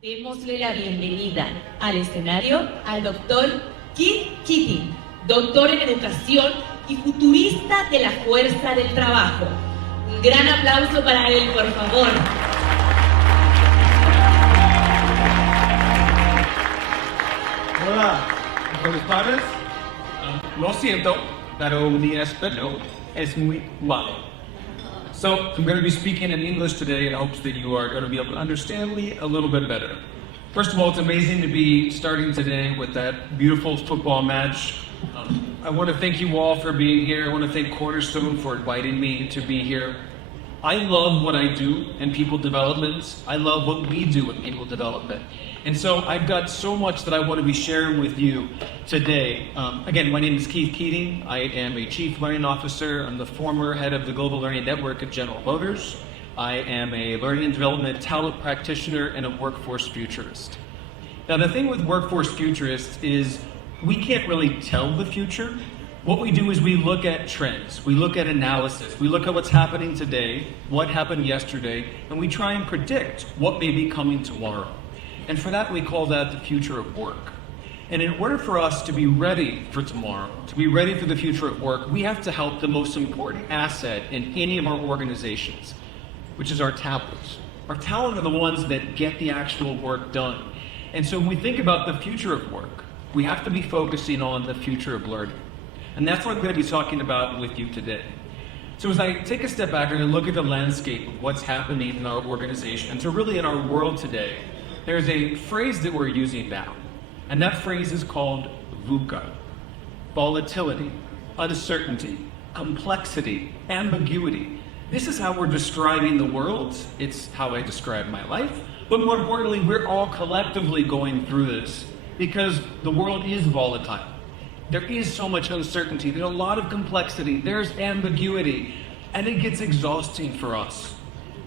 Démosle la bienvenida al escenario al doctor Keating, doctor en educación y futurista de la fuerza del trabajo. Un gran aplauso para él, por favor. Hola, buenos padres. Lo siento, pero mi español es muy malo. So, I'm going to be speaking in English today in hopes that you are going to be able to understand me a little bit better. First of all, it's amazing to be starting today with that beautiful football match. I want to thank you all for being here. I want to thank Cornerstone for inviting me to be here. I love what I do in people development. I love what we do in people development. And so I've got so much that I want to be sharing with you today. Again, my name is Keating. I am a Chief Learning Officer. I'm the former head of the Global Learning Network at General Motors. I am a learning and development talent practitioner and a workforce futurist. Now, the thing with workforce futurists is we can't really tell the future. What we do is we look at trends, we look at analysis, we look at what's happening today, what happened yesterday, and we try and predict what may be coming tomorrow. And for that, we call that the future of work. And in order for us to be ready for tomorrow, to be ready for the future of work, we have to help the most important asset in any of our organizations, which is our talent. Our talent are the ones that get the actual work done. And so when we think about the future of work, we have to be focusing on the future of learning. And that's what I'm going to be talking about with you today. So as I take a step back and look at the landscape of what's happening in our organization, and so really in our world today, there's a phrase that we're using now, and that phrase is called VUCA. Volatility, uncertainty, complexity, ambiguity. This is how we're describing the world. It's how I describe my life. But more importantly, we're all collectively going through this because the world is volatile. There is so much uncertainty, there's a lot of complexity, there's ambiguity, and it gets exhausting for us.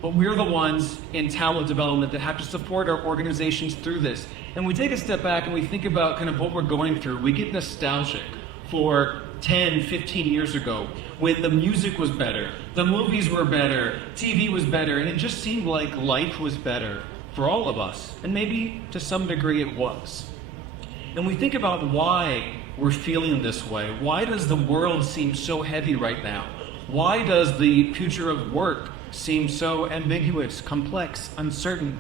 But we're the ones in talent development that have to support our organizations through this. And we take a step back and we think about kind of what we're going through. We get nostalgic for 10, 15 years ago when the music was better, the movies were better, TV was better, and it just seemed like life was better for all of us. And maybe to some degree it was. And we think about why we're feeling this way. Why does the world seem so heavy right now? Why does the future of work seem so ambiguous, complex, uncertain?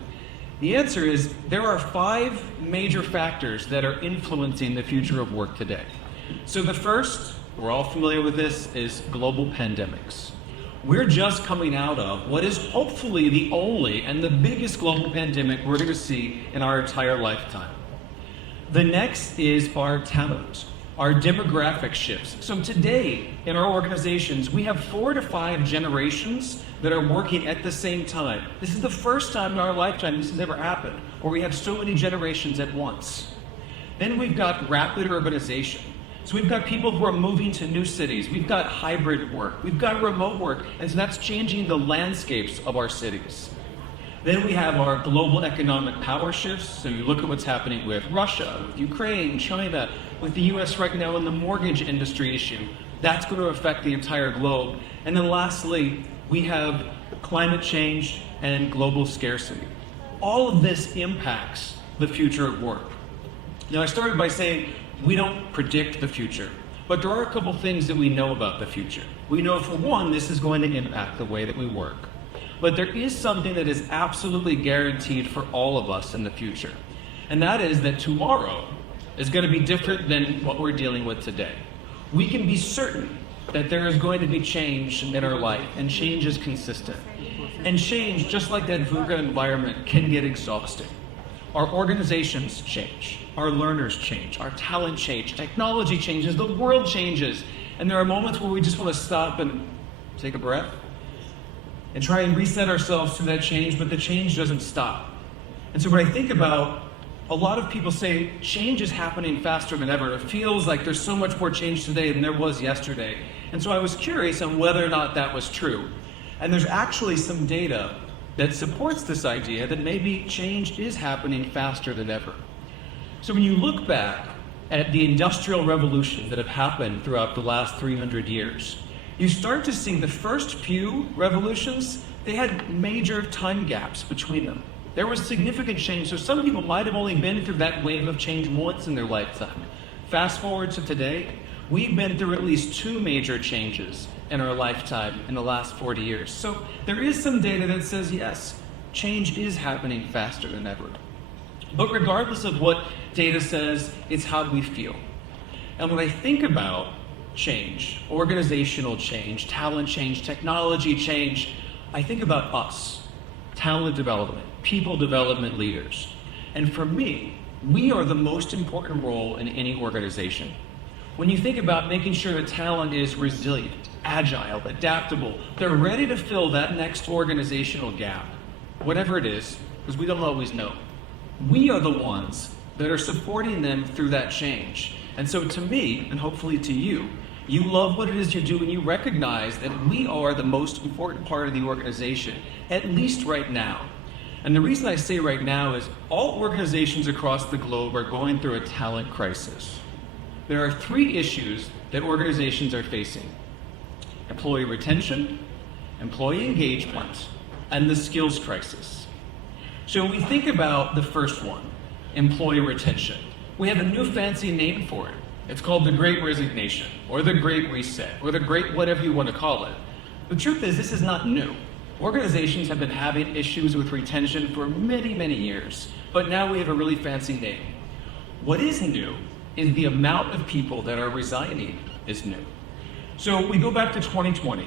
The answer is there are 5 major factors that are influencing the future of work today. So the first, we're all familiar with this, is global pandemics. We're just coming out of what is hopefully the only and the biggest global pandemic we're going to see in our entire lifetime. The next is our talent, our demographic shifts. So today, in our organizations, we have 4 to 5 generations that are working at the same time. This is the first time in our lifetime this has ever happened, where we have so many generations at once. Then we've got rapid urbanization. So we've got people who are moving to new cities. We've got hybrid work. We've got remote work. And so that's changing the landscapes of our cities. Then we have our global economic power shifts. So you look at what's happening with Russia, with Ukraine, China, with the US right now in the mortgage industry issue. That's going to affect the entire globe. And then lastly, we have climate change and global scarcity. All of this impacts the future of work. Now, I started by saying we don't predict the future, but there are a couple things that we know about the future. We know, for one, this is going to impact the way that we work. But there is something that is absolutely guaranteed for all of us in the future. And that is that tomorrow is going to be different than what we're dealing with today. We can be certain that there is going to be change in our life, and change is consistent. And change, just like that VUCA environment, can get exhausting. Our organizations change, our learners change, our talent change, technology changes, the world changes. And there are moments where we just want to stop and take a breath and try and reset ourselves to that change, but the change doesn't stop. And so when I think about, a lot of people say change is happening faster than ever. It feels like there's so much more change today than there was yesterday. And so I was curious on whether or not that was true. And there's actually some data that supports this idea that maybe change is happening faster than ever. So when you look back at the industrial revolutions that have happened throughout the last 300 years, you start to see the first few revolutions, they had major time gaps between them. There was significant change. So some people might have only been through that wave of change once in their lifetime. Fast forward to today, we've been through at least 2 major changes in our lifetime in the last 40 years. So there is some data that says, yes, change is happening faster than ever. But regardless of what data says, it's how we feel. And when I think about change, organizational change, talent change, technology change, I think about us, talent development, people development leaders. And for me, we are the most important role in any organization. When you think about making sure that talent is resilient, agile, adaptable, they're ready to fill that next organizational gap, whatever it is, because we don't always know. We are the ones that are supporting them through that change. And so to me, and hopefully to you, you love what it is you do and you recognize that we are the most important part of the organization, at least right now. And the reason I say right now is all organizations across the globe are going through a talent crisis. There are 3 issues that organizations are facing: employee retention, employee engagement, and the skills crisis. So when we think about the first one, employee retention, we have a new fancy name for it. It's called the Great Resignation, or the Great Reset, or the Great whatever you want to call it. The truth is, this is not new. Organizations have been having issues with retention for many, many years, but now we have a really fancy name. What is new is the amount of people that are resigning is new. So we go back to 2020.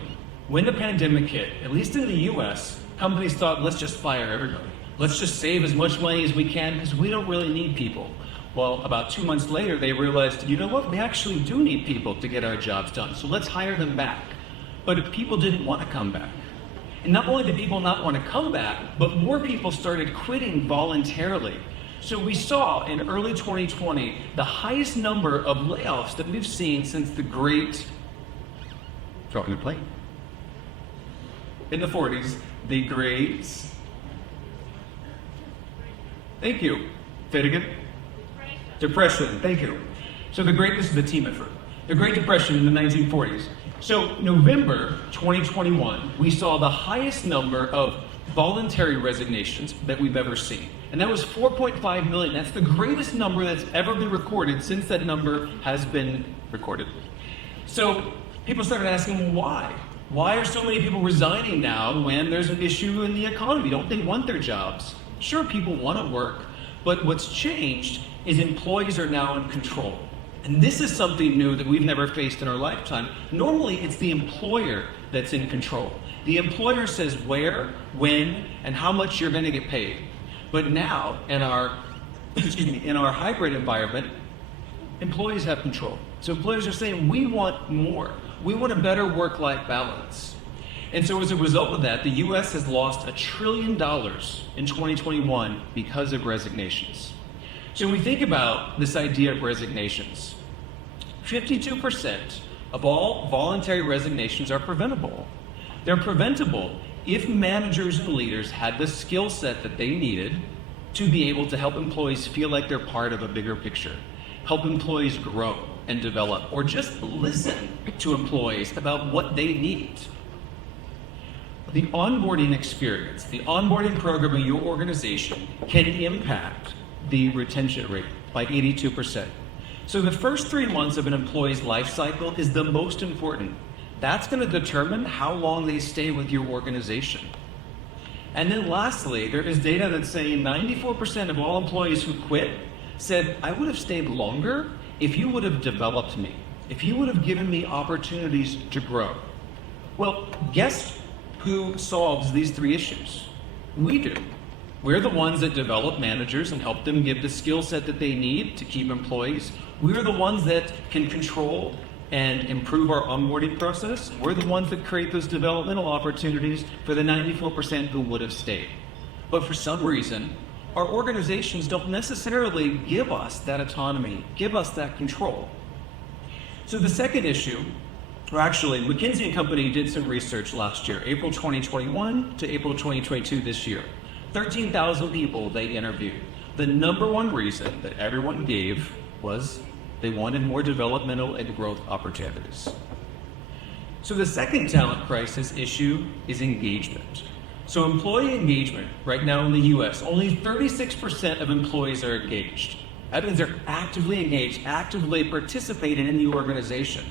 When the pandemic hit, at least in the US, companies thought, let's just fire everybody. Let's just save as much money as we can because we don't really need people. Well, about 2 months later, they realized, you know what, we actually do need people to get our jobs done, so let's hire them back. But if people didn't want to come back. And not only did people not want to come back, but more people started quitting voluntarily. So we saw in early 2020 the highest number of layoffs that we've seen since the great, dropping the plane, in the 40s, the great, thank you, say it again, Depression, thank you. So this is the team effort. The Great Depression in the 1940s. So November 2021, we saw the highest number of voluntary resignations that we've ever seen. And that was 4.5 million. That's the greatest number that's ever been recorded since that number has been recorded. So people started asking, why? Why are so many people resigning now when there's an issue in the economy? Don't they want their jobs? Sure, people want to work, but what's changed is employees are now in control. And this is something new that we've never faced in our lifetime. Normally, it's the employer that's in control. The employer says where, when, and how much you're going to get paid. But now, in our hybrid environment, employees have control. So employers are saying, we want more. We want a better work-life balance. And so as a result of that, the US has lost $1 trillion in 2021 because of resignations. So when we think about this idea of resignations, 52% of all voluntary resignations are preventable. They're preventable if managers and leaders had the skill set that they needed to be able to help employees feel like they're part of a bigger picture, help employees grow and develop, or just listen to employees about what they need. The onboarding experience, the onboarding program in your organization can impact the retention rate by 82%. So the first 3 months of an employee's life cycle is the most important. That's going to determine how long they stay with your organization. And then lastly, there is data that's saying 94% of all employees who quit said, I would have stayed longer if you would have developed me, if you would have given me opportunities to grow. Well, guess who solves these 3 issues? We do. We're the ones that develop managers and help them give the skill set that they need to keep employees. We're the ones that can control and improve our onboarding process. We're the ones that create those developmental opportunities for the 94% who would have stayed. But for some reason, our organizations don't necessarily give us that autonomy, give us that control. So the second issue, or actually, McKinsey & Company did some research last year, April 2021 to April 2022 this year. 13,000 people they interviewed. The number one reason that everyone gave was they wanted more developmental and growth opportunities. So the second talent crisis issue is engagement. So employee engagement, right now in the US, only 36% of employees are engaged. That means they're actively engaged, actively participating in the organization.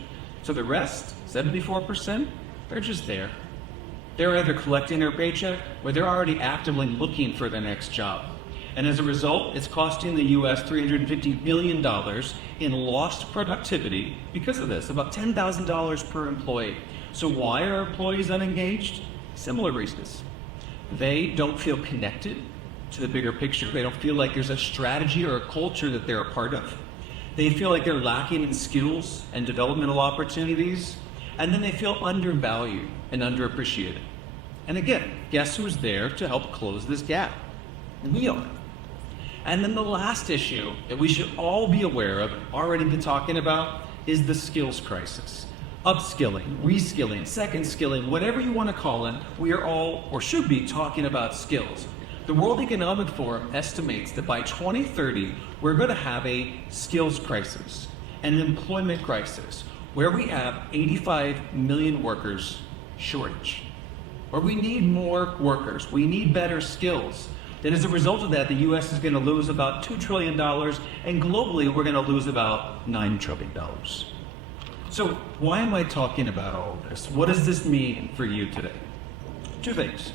So the rest, 74%, they're just there. They're either collecting their paycheck or they're already actively looking for the next job. And as a result, it's costing the US $350 billion in lost productivity because of this, about $10,000 per employee. So why are employees unengaged? Similar reasons. They don't feel connected to the bigger picture. They don't feel like there's a strategy or a culture that they're a part of. They feel like they're lacking in skills and developmental opportunities, and then they feel undervalued and underappreciated. And again, guess who's there to help close this gap? We are. And then the last issue that we should all be aware of, already been talking about, is the skills crisis. Upskilling, reskilling, second skilling, whatever you want to call it, we are all, or should be, talking about skills. The World Economic Forum estimates that by 2030, we're going to have a skills crisis, an employment crisis, where we have 85 million workers shortage, where we need more workers, we need better skills. Then as a result of that, the US is going to lose about $2 trillion, and globally, we're going to lose about $9 trillion. So why am I talking about all of this? What does this mean for you today? Two things.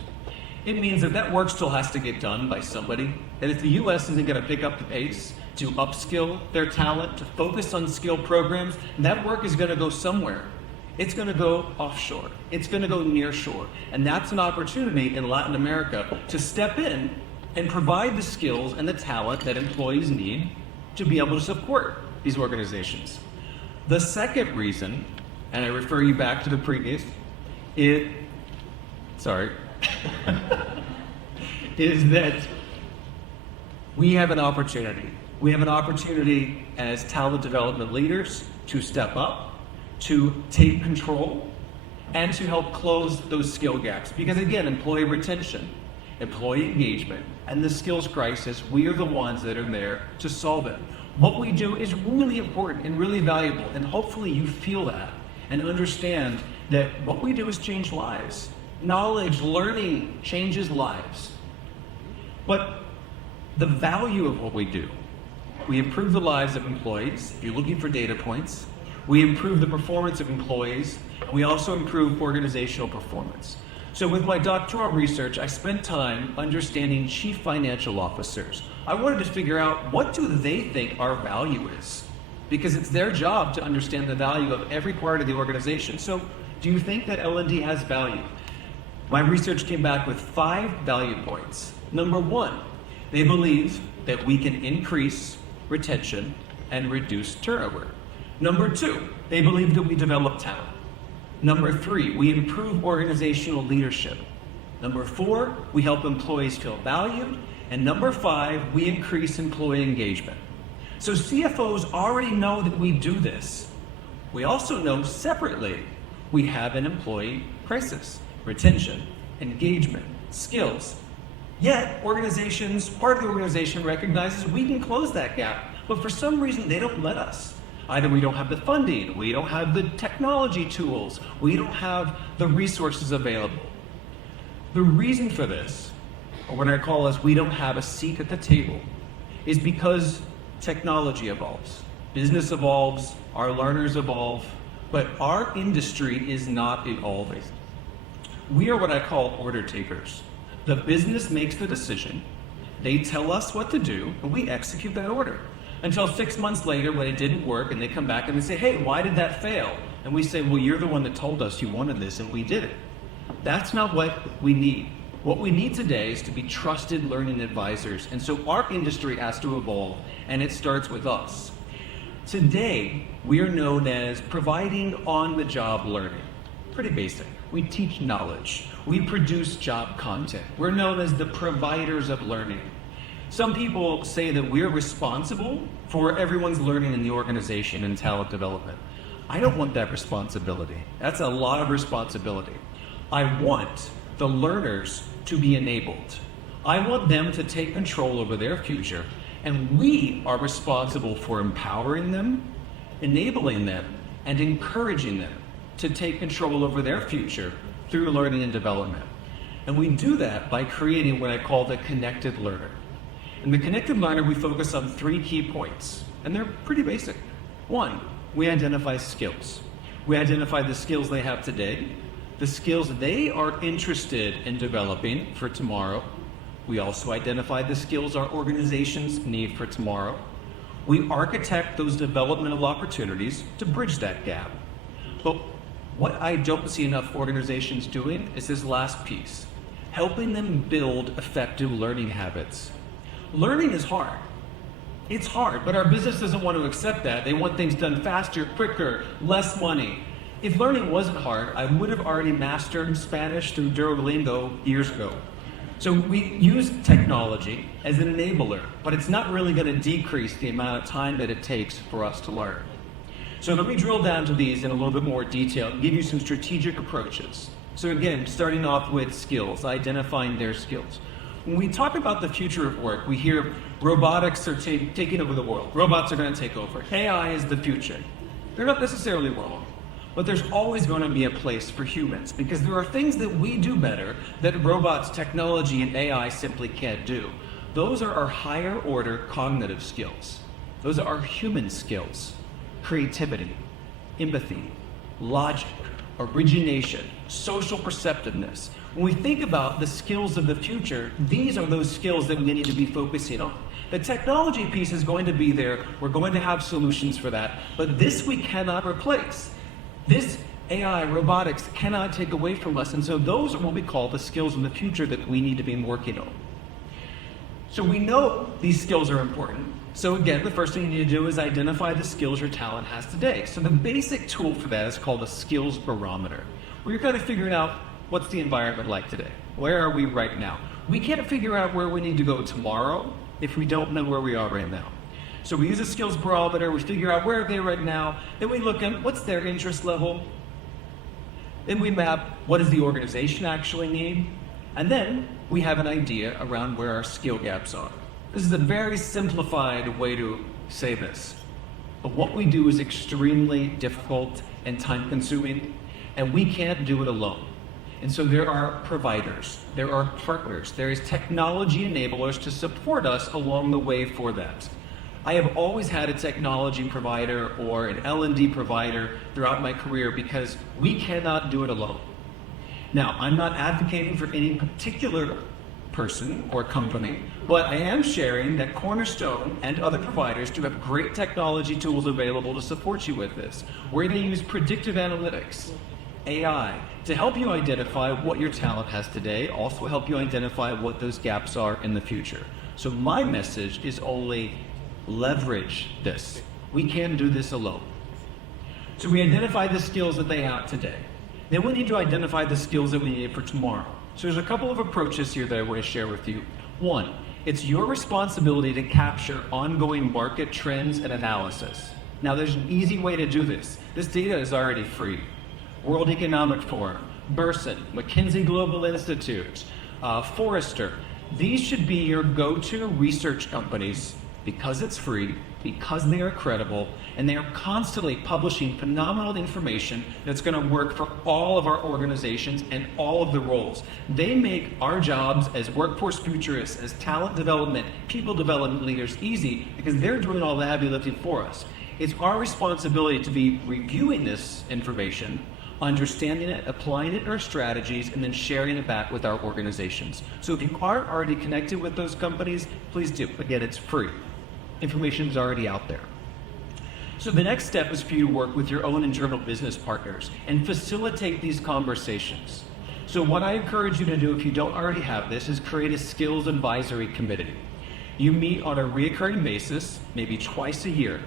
It means that that work still has to get done by somebody, and if the US isn't going to pick up the pace to upskill their talent, to focus on skill programs, that work is going to go somewhere. It's going to go offshore. It's going to go near shore. And that's an opportunity in Latin America to step in and provide the skills and the talent that employees need to be able to support these organizations. The second reason, and I refer you back to the previous, is that we have an opportunity. We have an opportunity as talent development leaders to step up, to take control, and to help close those skill gaps. Because again, employee retention, employee engagement, and the skills crisis, we are the ones that are there to solve it. What we do is really important and really valuable, and hopefully you feel that and understand that what we do is change lives. Knowledge, learning changes lives. But the value of what we do, we improve the lives of employees. If you're looking for data points, we improve the performance of employees. We also improve organizational performance. So with my doctoral research, I spent time understanding chief financial officers. I wanted to figure out, what do they think our value is? Because it's their job to understand the value of every part of the organization. So do you think that L&D has value? My research came back with 5 value points. Number 1, they believe that we can increase retention and reduce turnover. Number 2, they believe that we develop talent. Number 3, we improve organizational leadership. Number 4, we help employees feel valued. And number 5, we increase employee engagement. So CFOs already know that we do this. We also know separately we have an employee crisis, retention, engagement, skills. Yet organizations, part of the organization recognizes we can close that gap, but for some reason they don't let us. Either we don't have the funding, we don't have the technology tools, we don't have the resources available. The reason for this, or what I call as we don't have a seat at the table, is because technology evolves, business evolves, our learners evolve, but our industry is not evolving. We are what I call order takers. The business makes the decision, they tell us what to do, and we execute that order. Until 6 months later when it didn't work and they come back and they say, hey, why did that fail? And we say, well, you're the one that told us you wanted this and we did it. That's not what we need. What we need today is to be trusted learning advisors. And so our industry has to evolve, and it starts with us. Today, we are known as providing on-the-job learning. Pretty basic. We teach knowledge. We produce job content. We're known as the providers of learning. Some people say that we're responsible for everyone's learning in the organization and talent development. I don't want that responsibility. That's a lot of responsibility. I want the learners to be enabled. I want them to take control over their future, and we are responsible for empowering them, enabling them, and encouraging them to take control over their future through learning and development. And we do that by creating what I call the connected learner. In the connected learner, we focus on 3 key points, and they're pretty basic. 1, we identify skills. We identify the skills they have today, the skills they are interested in developing for tomorrow. We also identify the skills our organizations need for tomorrow. We architect those developmental opportunities to bridge that gap. But what I don't see enough organizations doing is this last piece, helping them build effective learning habits. Learning is hard. It's hard, but our business doesn't want to accept that. They want things done faster, quicker, less money. If learning wasn't hard, I would have already mastered Spanish through Duolingo years ago. So we use technology as an enabler, but it's not really going to decrease the amount of time that it takes for us to learn. So let me drill down to these in a little bit more detail and give you some strategic approaches. So again, starting off with skills, identifying their skills. When we talk about the future of work, we hear robotics are taking over the world. Robots are going to take over. AI is the future. They're not necessarily wrong, but there's always going to be a place for humans because there are things that we do better that robots, technology, and AI simply can't do. Those are our higher order cognitive skills. Those are our human skills. Creativity, empathy, logic, origination, social perceptiveness. When we think about the skills of the future, these are those skills that we need to be focusing on. The technology piece is going to be there. We're going to have solutions for that. But this we cannot replace. This AI, robotics cannot take away from us. And so those are what we call the skills of the future that we need to be working on. So we know these skills are important. So again, the first thing you need to do is identify the skills your talent has today. So the basic tool for that is called a skills barometer, where you're kind of figuring out what's the environment like today? Where are we right now? We can't figure out where we need to go tomorrow if we don't know where we are right now. So we use a skills barometer, we figure out where are they right now, then we look at what's their interest level, then we map what does the organization actually need, and then we have an idea around where our skill gaps are. This is a very simplified way to say this, but what we do is extremely difficult and time-consuming, and we can't do it alone. And so there are providers, there are partners, there is technology enablers to support us along the way for that. I have always had a technology provider or an L&D provider throughout my career because we cannot do it alone. Now, I'm not advocating for any particular person or company, but I am sharing that Cornerstone and other providers do have great technology tools available to support you with this, where they use predictive analytics, AI, to help you identify what your talent has today, also help you identify what those gaps are in the future. So my message is only leverage this. We can do this alone. So we identify the skills that they have today. Then we need to identify the skills that we need for tomorrow. So there's a couple of approaches here that I want to share with you. One, it's your responsibility to capture ongoing market trends and analysis. Now there's an easy way to do this. This data is already free. World Economic Forum, Burson, McKinsey Global Institute, Forrester. These should be your go-to research companies because it's free, because they are credible, and they are constantly publishing phenomenal information that's going to work for all of our organizations and all of the roles. They make our jobs as workforce futurists, as talent development, people development leaders easy because they're doing all the heavy lifting for us. It's our responsibility to be reviewing this information, understanding it, applying it in our strategies, and then sharing it back with our organizations. So if you aren't already connected with those companies, please do. Again, it's free. Information is already out there. So the next step is for you to work with your own internal business partners and facilitate these conversations. So what I encourage you to do if you don't already have this is create a skills advisory committee. You meet on a recurring basis, maybe twice a year.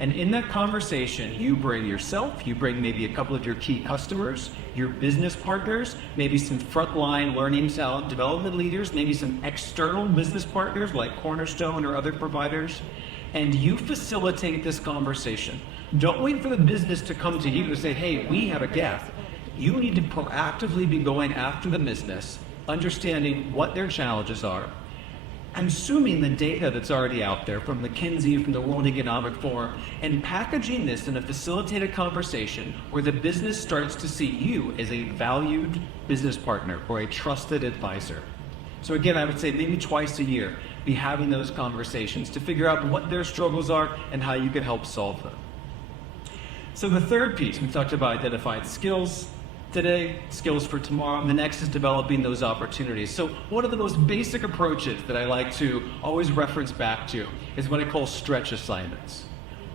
And in that conversation, you bring yourself, you bring maybe a couple of your key customers, your business partners, maybe some frontline learning talent development leaders, maybe some external business partners like Cornerstone or other providers, and you facilitate this conversation. Don't wait for the business to come to you to say, hey, we have a gap. You need to proactively be going after the business, understanding what their challenges are, consuming the data that's already out there from McKinsey, from the World Economic Forum, and packaging this in a facilitated conversation where the business starts to see you as a valued business partner or a trusted advisor. So again, I would say maybe twice a year, be having those conversations to figure out what their struggles are and how you can help solve them. So the third piece, we talked about identified skills today, skills for tomorrow, and the next is developing those opportunities. So one of the most basic approaches that I like to always reference back to is what I call stretch assignments.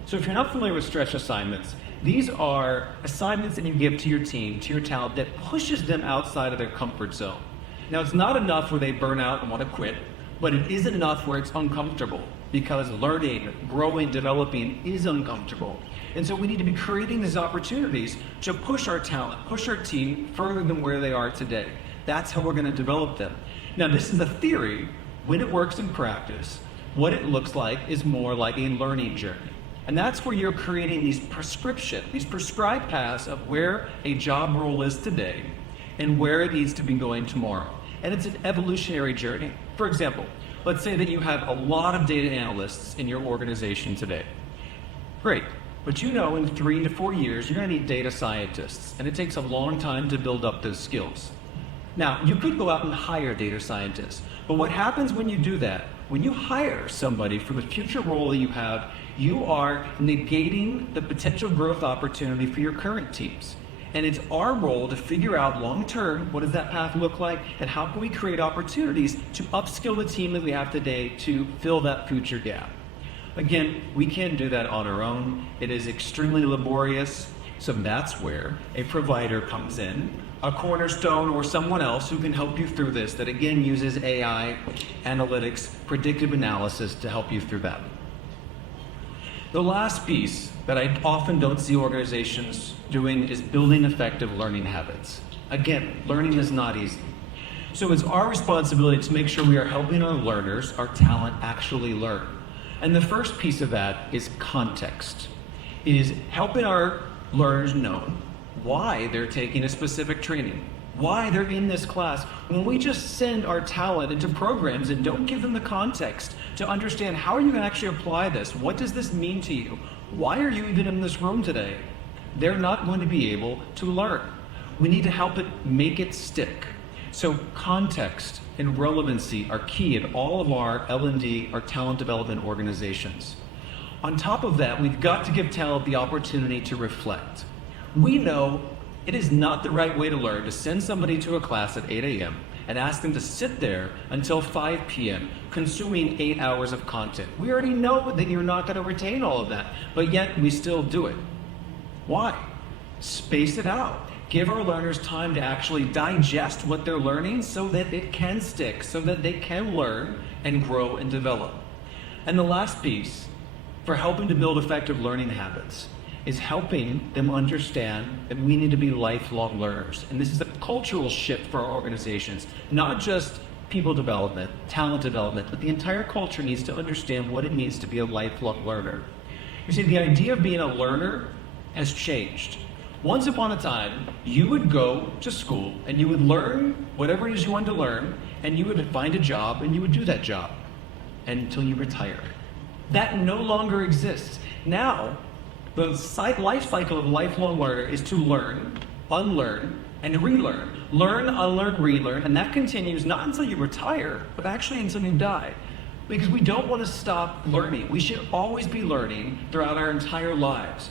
So if you're not familiar with stretch assignments, these are assignments that you give to your team, to your talent, that pushes them outside of their comfort zone. Now, it's not enough where they burn out and want to quit, but it isn't enough where it's uncomfortable, because learning, growing, developing is uncomfortable. And so we need to be creating these opportunities to push our talent, push our team further than where they are today. That's how we're going to develop them. Now, this is a theory. When it works in practice, what it looks like is more like a learning journey. And that's where you're creating these prescribed paths of where a job role is today and where it needs to be going tomorrow. And it's an evolutionary journey. For example, let's say that you have a lot of data analysts in your organization today. Great. But you know, in 3 to 4 years, you're going to need data scientists, and it takes a long time to build up those skills. Now, you could go out and hire data scientists, but what happens when you do that? When you hire somebody for the future role that you have, you are negating the potential growth opportunity for your current teams. And it's our role to figure out long-term, what does that path look like, and how can we create opportunities to upskill the team that we have today to fill that future gap. Again, we can't do that on our own. It is extremely laborious, so that's where a provider comes in, a cornerstone or someone else who can help you through this, that again uses AI, analytics, predictive analysis to help you through that. The last piece that I often don't see organizations doing is building effective learning habits. Again, learning is not easy. So it's our responsibility to make sure we are helping our learners, our talent, actually learn. And the first piece of that is context. It is helping our learners know why they're taking a specific training, why they're in this class. When we just send our talent into programs and don't give them the context to understand how are you going to actually apply this, what does this mean to you, why are you even in this room today, they're not going to be able to learn. We need to help it make it stick. So context and relevancy are key in all of our L&D, our talent development organizations. On top of that, we've got to give talent the opportunity to reflect. We know it is not the right way to learn to send somebody to a class at 8 a.m. and ask them to sit there until 5 p.m. consuming 8 hours of content. We already know that you're not going to retain all of that, but yet we still do it. Why? Space it out. Give our learners time to actually digest what they're learning so that it can stick, so that they can learn and grow and develop. And the last piece for helping to build effective learning habits is helping them understand that we need to be lifelong learners. And this is a cultural shift for our organizations, not just people development, talent development, but the entire culture needs to understand what it means to be a lifelong learner. You see, the idea of being a learner has changed. Once upon a time, you would go to school and you would learn whatever it is you wanted to learn, and you would find a job and you would do that job until you retire. That no longer exists. Now, the life cycle of a lifelong learner is to learn, unlearn, and relearn. Learn, unlearn, relearn, and that continues not until you retire, but actually until you die. Because we don't want to stop learning. We should always be learning throughout our entire lives.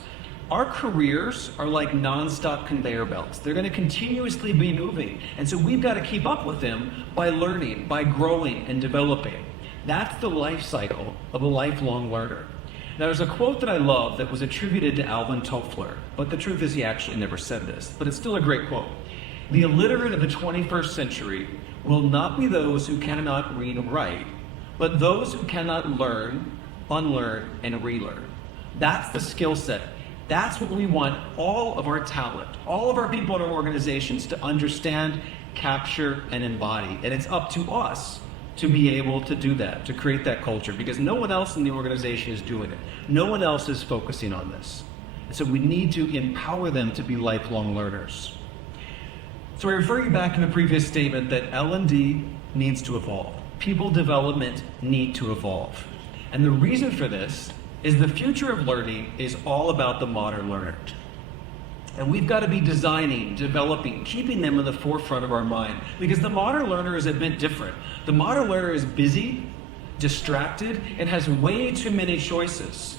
Our careers are like non-stop conveyor belts. They're going to continuously be moving. And so we've got to keep up with them by learning, by growing and developing. That's the life cycle of a lifelong learner. Now, there's a quote that I love that was attributed to Alvin Toffler, but the truth is he actually never said this, but it's still a great quote. The illiterate of the 21st century will not be those who cannot read and write, but those who cannot learn, unlearn, and relearn. That's the skill set. That's what we want all of our talent, all of our people in our organizations to understand, capture, and embody. And it's up to us to be able to do that, to create that culture, because no one else in the organization is doing it. No one else is focusing on this. And so we need to empower them to be lifelong learners. So I refer you back in the previous statement that L&D needs to evolve. people development need to evolve. And the reason for this is the future of learning is all about the modern learner. And we've got to be designing, developing, keeping them in the forefront of our mind, because the modern learner is a bit different. The modern learner is busy, distracted, and has way too many choices.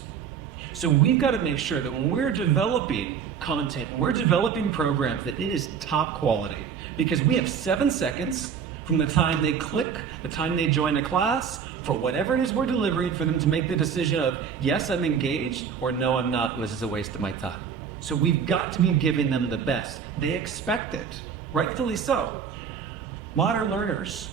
So we've got to make sure that when we're developing content, when we're developing programs, that it is top quality, because we have 7 seconds from the time they click, the time they join a class, for whatever it is we're delivering, for them to make the decision of, yes, I'm engaged, or no, I'm not, this is a waste of my time. So we've got to be giving them the best. They expect it, rightfully so. Modern learners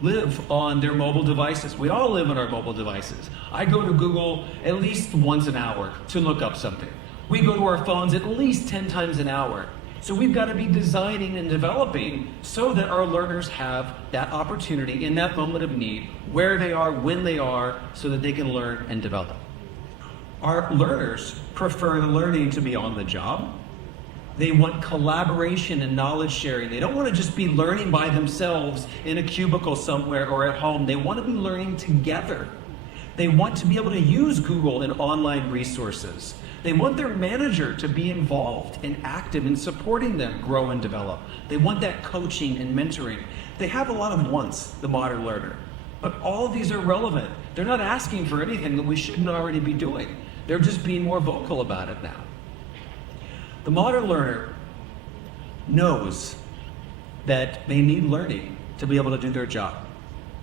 live on their mobile devices. We all live on our mobile devices. I go to Google at least once an hour to look up something. We go to our phones at least 10 times an hour. So we've got to be designing and developing so that our learners have that opportunity in that moment of need, where they are, when they are, so that they can learn and develop. Our learners prefer the learning to be on the job. They want collaboration and knowledge sharing. They don't want to just be learning by themselves in a cubicle somewhere or at home. They want to be learning together. They want to be able to use Google and online resources. They want their manager to be involved and active in supporting them grow and develop. They want that coaching and mentoring. They have a lot of wants, the modern learner. But all of these are relevant. They're not asking for anything that we shouldn't already be doing. They're just being more vocal about it now. The modern learner knows that they need learning to be able to do their job.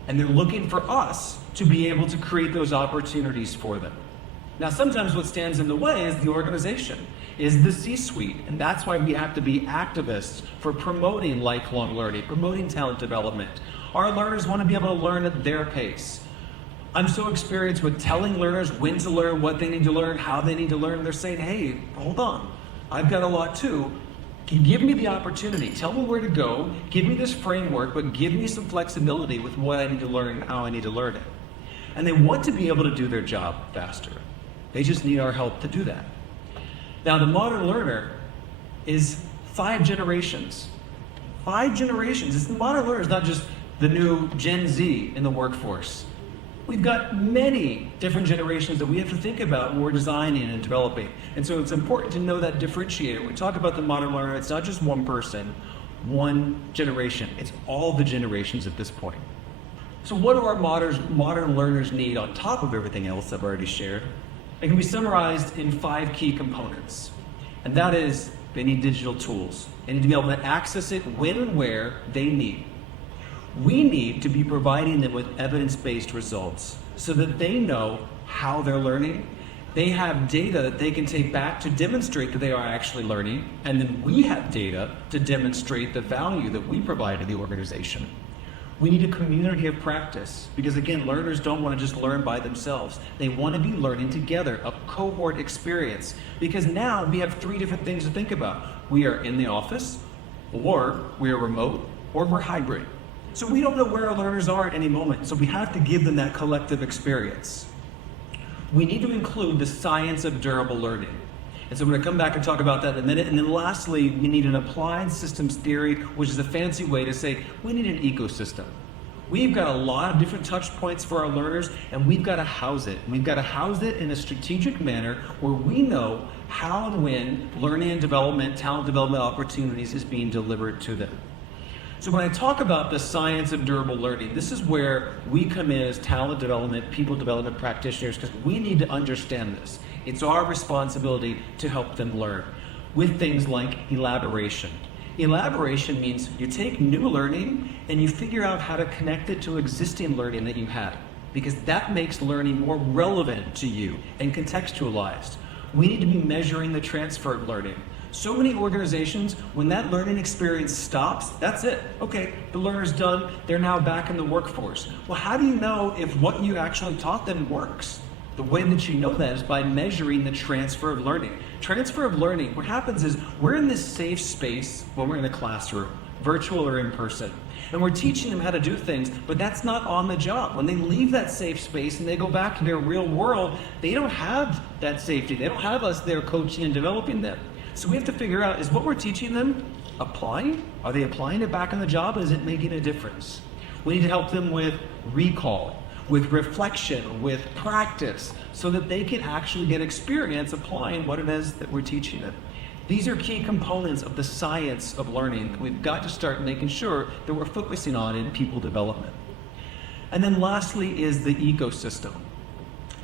And they're looking for us to be able to create those opportunities for them. Now, sometimes what stands in the way is the organization, is the C-suite. And that's why we have to be activists for promoting lifelong learning, promoting talent development. Our learners want to be able to learn at their pace. I'm so experienced with telling learners when to learn, what they need to learn, how they need to learn. They're saying, hey, hold on. I've got a lot too. Can you give me the opportunity? Tell me where to go. Give me this framework, but give me some flexibility with what I need to learn and how I need to learn it. And they want to be able to do their job faster. They just need our help to do that. Now, the modern learner is 5 generations. 5 generations. The modern learner is not just the new Gen Z in the workforce. We've got many different generations that we have to think about when we're designing and developing. And so it's important to know that differentiator. When we talk about the modern learner, it's not just one person, one generation. It's all the generations at this point. So what do our modern learners need on top of everything else I've already shared? It can be summarized in 5 key components. And that is, they need digital tools. They need to be able to access it when and where they need. We need to be providing them with evidence-based results so that they know how they're learning. They have data that they can take back to demonstrate that they are actually learning, and then we have data to demonstrate the value that we provide to the organization. We need a community of practice because, again, learners don't want to just learn by themselves. They want to be learning together, a cohort experience, because now we have 3 different things to think about. We are in the office, or we are remote, or we're hybrid. So we don't know where our learners are at any moment, so we have to give them that collective experience. We need to include the science of durable learning. And so I'm going to come back and talk about that in a minute. And then lastly, we need an applied systems theory, which is a fancy way to say we need an ecosystem. We've got a lot of different touch points for our learners, and we've got to house it. We've got to house it in a strategic manner where we know how and when learning and development, talent development opportunities is being delivered to them. So when I talk about the science of durable learning, this is where we come in as talent development, people development practitioners, because we need to understand this. It's our responsibility to help them learn with things like elaboration. Elaboration means you take new learning and you figure out how to connect it to existing learning that you had, because that makes learning more relevant to you and contextualized. We need to be measuring the transfer of learning. So many organizations, when that learning experience stops, that's it. Okay, the learner's done, they're now back in the workforce. Well, how do you know if what you actually taught them works? The way that you know that is by measuring the transfer of learning. Transfer of learning, what happens is we're in this safe space when we're in a classroom, virtual or in person, and we're teaching them how to do things, but that's not on the job. When they leave that safe space and they go back to their real world, they don't have that safety. They don't have us there coaching and developing them. So we have to figure out, is what we're teaching them applying? Are they applying it back on the job? Is it making a difference? We need to help them with recall, with reflection, with practice, so that they can actually get experience applying what it is that we're teaching them. These are key components of the science of learning that we've got to start making sure that we're focusing on in people development. And then lastly is the ecosystem.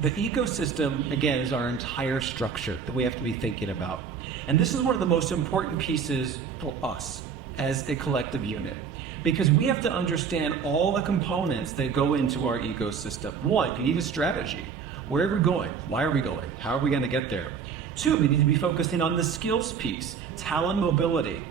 The ecosystem, again, is our entire structure that we have to be thinking about. And this is one of the most important pieces for us as a collective unit, because we have to understand all the components that go into our ecosystem. One, you need a strategy. Where are we going? Why are we going? How are we going to get there? Two, we need to be focusing on the skills piece, talent mobility.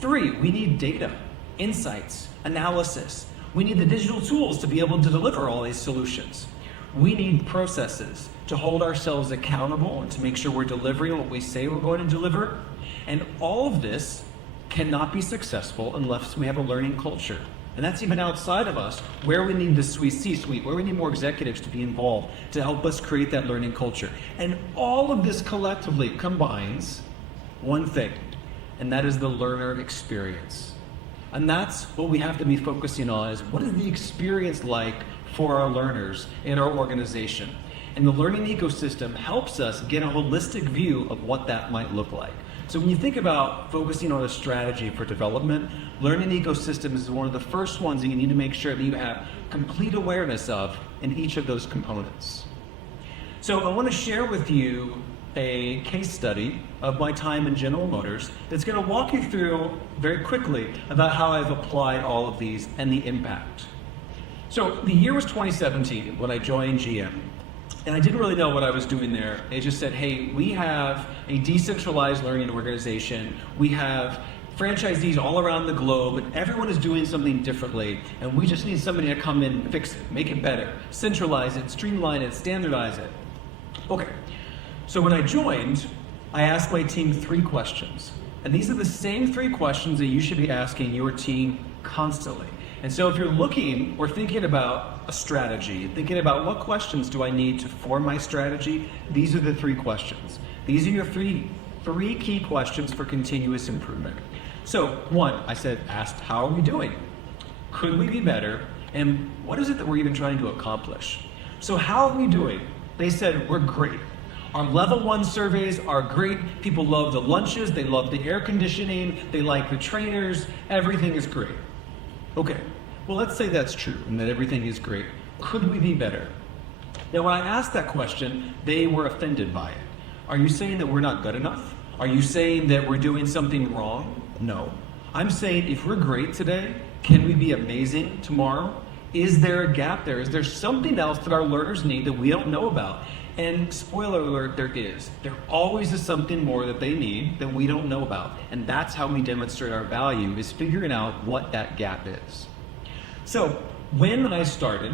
Three, we need data, insights, analysis. We need the digital tools to be able to deliver all these solutions. We need processes to hold ourselves accountable and to make sure we're delivering what we say we're going to deliver. And all of this cannot be successful unless we have a learning culture. And that's even outside of us, where we need the C-suite, where we need more executives to be involved to help us create that learning culture. And all of this collectively combines one thing, and that is the learner experience. And that's what we have to be focusing on, is what is the experience like for our learners in our organization. And the learning ecosystem helps us get a holistic view of what that might look like. So when you think about focusing on a strategy for development, learning ecosystem is one of the first ones that you need to make sure that you have complete awareness of in each of those components. So I want to share with you a case study of my time in General Motors that's going to walk you through very quickly about how I've applied all of these and the impact. So the year was 2017 when I joined GM. And I didn't really know what I was doing there. They just said, hey, we have a decentralized learning organization. We have franchisees all around the globe, and everyone is doing something differently. And we just need somebody to come in and fix it, make it better, centralize it, streamline it, standardize it. Okay, so when I joined, I asked my team 3 questions. And these are the same 3 questions that you should be asking your team constantly. And so if you're looking or thinking about a strategy, thinking about what questions do I need to form my strategy, these are the 3 questions. These are your three key questions for continuous improvement. So 1, I said, asked, how are we doing? Could we be better? And what is it that we're even trying to accomplish? So how are we doing? They said, we're great. Our level 1 surveys are great. People love the lunches, they love the air conditioning, they like the trainers, everything is great. Okay, well, let's say that's true and that everything is great. Could we be better? Now, when I asked that question, they were offended by it. Are you saying that we're not good enough? Are you saying that we're doing something wrong? No. I'm saying if we're great today, can we be amazing tomorrow? Is there a gap there? Is there something else that our learners need that we don't know about? And spoiler alert, there is. There always is something more that they need that we don't know about. And that's how we demonstrate our value, is figuring out what that gap is. So when I started,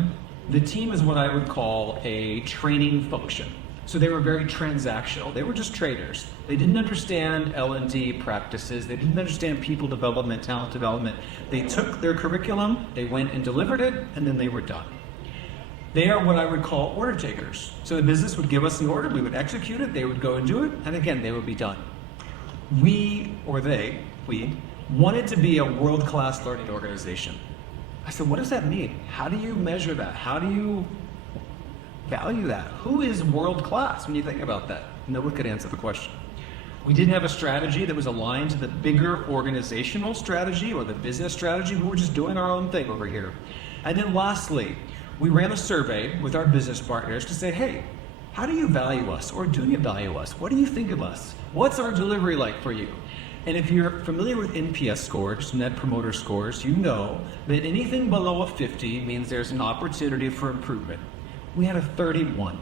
the team is what I would call a training function. So they were very transactional. They were just traders. They didn't understand L&D practices. They didn't understand people development, talent development. They took their curriculum, they went and delivered it, and then they were done. They are what I would call order takers. So the business would give us an order, we would execute it, they would go and do it, and again, they would be done. We wanted to be a world-class learning organization. I said, what does that mean? How do you measure that? How do you value that? Who is world-class when you think about that? No one could answer the question. We didn't have a strategy that was aligned to the bigger organizational strategy or the business strategy. We were just doing our own thing over here. And then lastly, we ran a survey with our business partners to say, hey, how do you value us? Or do you value us? What do you think of us? What's our delivery like for you? And if you're familiar with NPS scores, Net Promoter Scores, you know that anything below a 50 means there's an opportunity for improvement. We had a 31.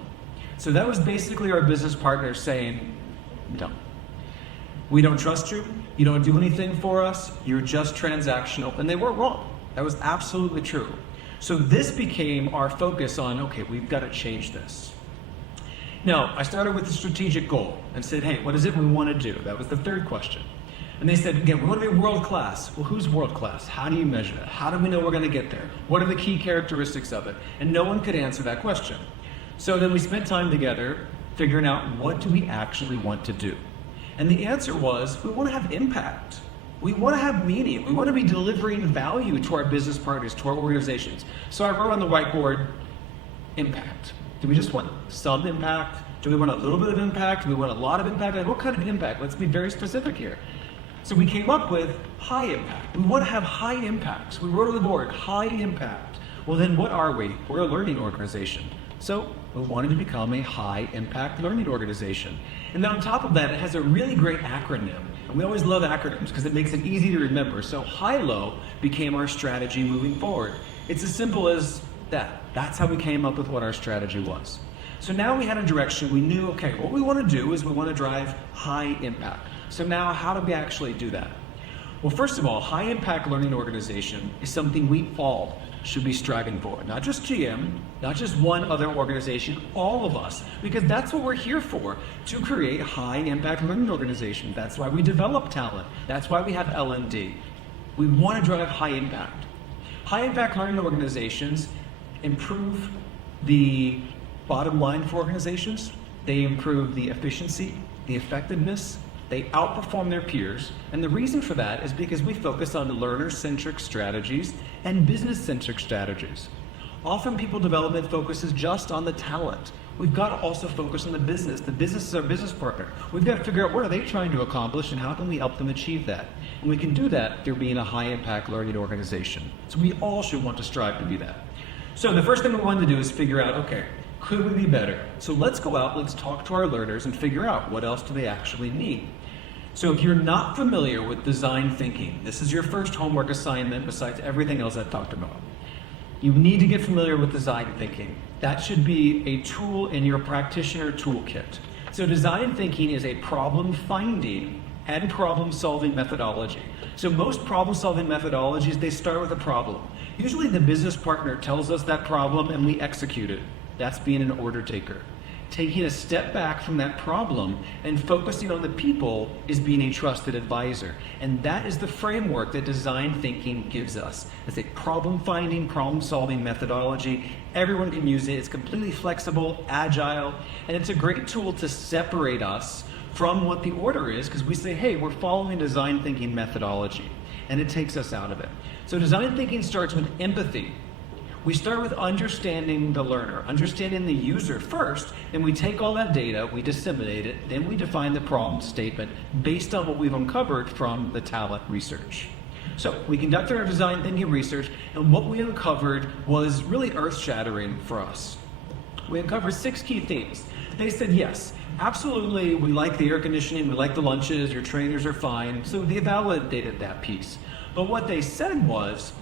So that was basically our business partners saying, no. We don't trust you. You don't do anything for us. You're just transactional. And they weren't wrong. That was absolutely true. So this became our focus on, okay, we've got to change this. Now, I started with the strategic goal and said, hey, what is it we want to do? That was the 3rd question. And they said, again, we want to be world-class. Well, who's world-class? How do you measure that? How do we know we're going to get there? What are the key characteristics of it? And no one could answer that question. So then we spent time together figuring out, what do we actually want to do? And the answer was, we want to have impact. We want to have meaning. We want to be delivering value to our business partners, to our organizations. So I wrote on the whiteboard, impact. Do we just want some impact? Do we want a little bit of impact? Do we want a lot of impact? Like, what kind of impact? Let's be very specific here. So we came up with high impact. We want to have high impacts. We wrote on the board, high impact. Well, then what are we? We're a learning organization. So we wanted to become a high impact learning organization. And then on top of that, it has a really great acronym. And we always love acronyms because it makes it easy to remember. So high-low became our strategy moving forward. It's as simple as that. That's how we came up with what our strategy was. So now we had a direction. We knew, okay, what we want to do is we want to drive high impact. So now how do we actually do that? Well, first of all, high impact learning organization is something we all should be striving for. Not just GM, not just one other organization, all of us. Because that's what we're here for, to create a high impact learning organization. That's why we develop talent. That's why we have L&D. We want to drive high impact. High impact learning organizations improve the bottom line for organizations. They improve the efficiency, the effectiveness. They outperform their peers, and the reason for that is because we focus on learner-centric strategies and business-centric strategies. Often people development focuses just on the talent. We've got to also focus on the business. The business is our business partner. We've got to figure out what are they trying to accomplish and how can we help them achieve that. And we can do that through being a high-impact learning organization. So we all should want to strive to be that. So the first thing we wanted to do is figure out, okay, could we be better? So let's go out, let's talk to our learners and figure out what else do they actually need. So if you're not familiar with design thinking, this is your first homework assignment besides everything else I've talked about. You need to get familiar with design thinking. That should be a tool in your practitioner toolkit. So design thinking is a problem finding and problem solving methodology. So most problem solving methodologies, they start with a problem. Usually the business partner tells us that problem and we execute it. That's being an order taker. Taking a step back from that problem and focusing on the people is being a trusted advisor. And that is the framework that design thinking gives us. It's a problem-finding, problem-solving methodology. Everyone can use it. It's completely flexible, agile, and it's a great tool to separate us from what the order is, because we say, hey, we're following design thinking methodology, and it takes us out of it. So design thinking starts with empathy. We start with understanding the learner, understanding the user first, and we take all that data, we disseminate it, then we define the problem statement based on what we've uncovered from the talent research. So we conducted our design thinking research, and what we uncovered was really earth-shattering for us. We uncovered 6 key themes. They said, yes, absolutely, we like the air conditioning, we like the lunches, your trainers are fine, so they validated that piece. But what they said was,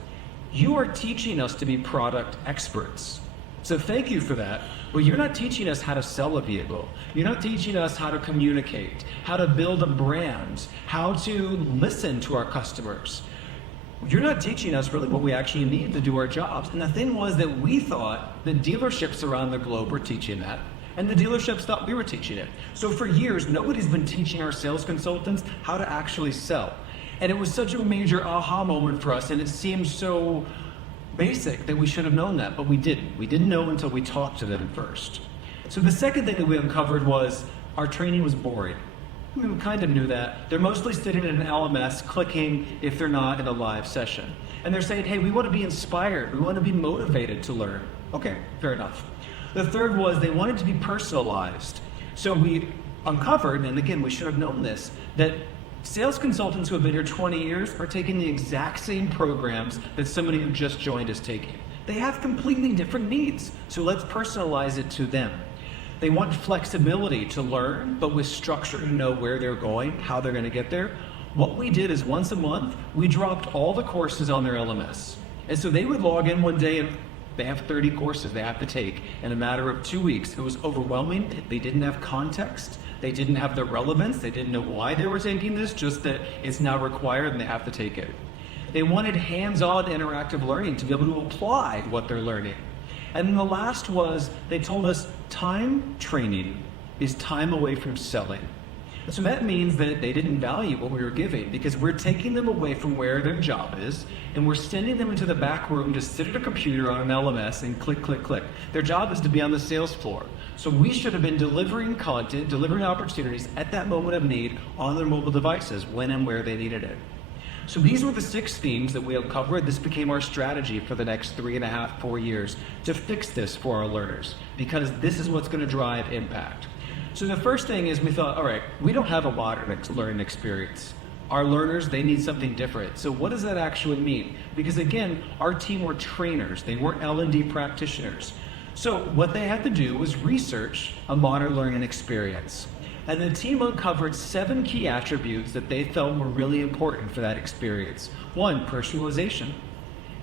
you are teaching us to be product experts. So thank you for that. But you're not teaching us how to sell a vehicle. You're not teaching us how to communicate, how to build a brand, how to listen to our customers. You're not teaching us really what we actually need to do our jobs. And the thing was that we thought the dealerships around the globe were teaching that, and the dealerships thought we were teaching it. So for years, nobody's been teaching our sales consultants how to actually sell. And it was such a major aha moment for us, and it seemed so basic that we should have known that, but we didn't. We didn't know until we talked to them first. So the second thing that we uncovered was our training was boring. I mean, we kind of knew that. They're mostly sitting in an LMS, clicking if they're not in a live session. And they're saying, hey, we want to be inspired. We want to be motivated to learn. Okay, fair enough. The third was they wanted to be personalized. So we uncovered, and again, we should have known this, that sales consultants who have been here 20 years are taking the exact same programs that somebody who just joined is taking. They have completely different needs, so let's personalize it to them. They want flexibility to learn, but with structure to know where they're going, how they're going to get there. What we did is once a month, we dropped all the courses on their LMS. And so they would log in one day and they have 30 courses they have to take in a matter of 2 weeks. It was overwhelming. They didn't have context. They didn't have the relevance. They didn't know why they were taking this, just that it's now required and they have to take it. They wanted hands-on interactive learning to be able to apply what they're learning. And then the last was, they told us time training is time away from selling. So that means that they didn't value what we were giving because we're taking them away from where their job is and we're sending them into the back room to sit at a computer on an LMS and click, click, click. Their job is to be on the sales floor. So we should have been delivering content, delivering opportunities at that moment of need on their mobile devices when and where they needed it. So these were the 6 themes that we uncovered. This became our strategy for the next 3.5, 4 years to fix this for our learners, because this is what's going to drive impact. So the first thing is we thought, all right, we don't have a modern learning experience. Our learners, they need something different. So what does that actually mean? Because again, our team were trainers. They weren't L&D practitioners. So what they had to do was research a modern learning experience. And the team uncovered 7 key attributes that they felt were really important for that experience. 1, personalization.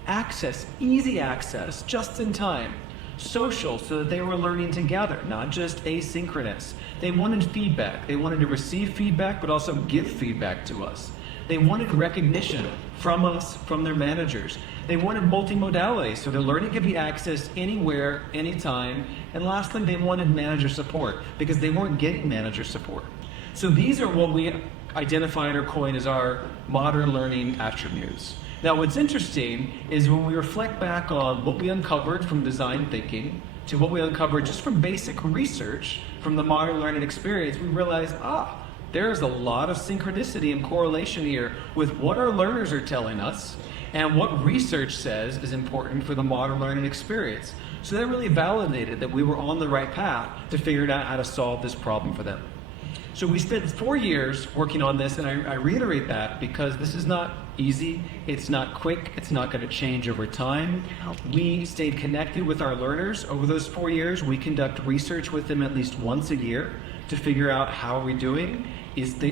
Access, easy access, just in time. Social, so that they were learning together, not just asynchronous. They wanted feedback. They wanted to receive feedback, but also give feedback to us. They wanted recognition from us, from their managers. They wanted multimodality, so their learning could be accessed anywhere, anytime. And lastly, they wanted manager support, because they weren't getting manager support. So these are what we identified or coined as our modern learning attributes. Now, what's interesting is when we reflect back on what we uncovered from design thinking to what we uncovered just from basic research from the modern learning experience, we realize, there's a lot of synchronicity and correlation here with what our learners are telling us and what research says is important for the modern learning experience. So that really validated that we were on the right path to figure out how to solve this problem for them. So we spent 4 years working on this, and I reiterate that because this is not easy, it's not quick, it's not going to change over time. We stayed connected with our learners over those 4 years. We conduct research with them at least once a year to figure out how are we doing.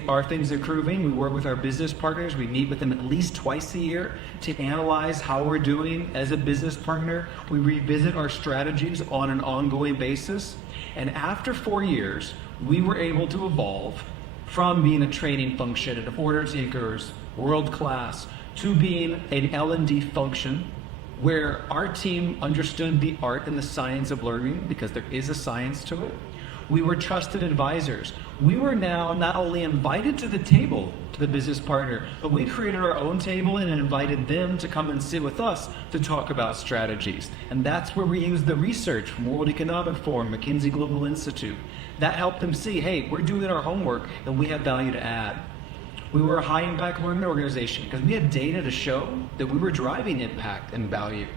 Are things improving? We work with our business partners. We meet with them at least twice a year to analyze how we're doing as a business partner. We revisit our strategies on an ongoing basis. And after 4 years, we were able to evolve from being a training function and order takers, world class, to being an L&D function where our team understood the art and the science of learning, because there is a science to it. We were trusted advisors. We were now not only invited to the table, to the business partner, but we created our own table and invited them to come and sit with us to talk about strategies. And that's where we used the research from World Economic Forum, McKinsey Global Institute. That helped them see, hey, we're doing our homework and we have value to add. We were a high impact learning organization because we had data to show that we were driving impact and value.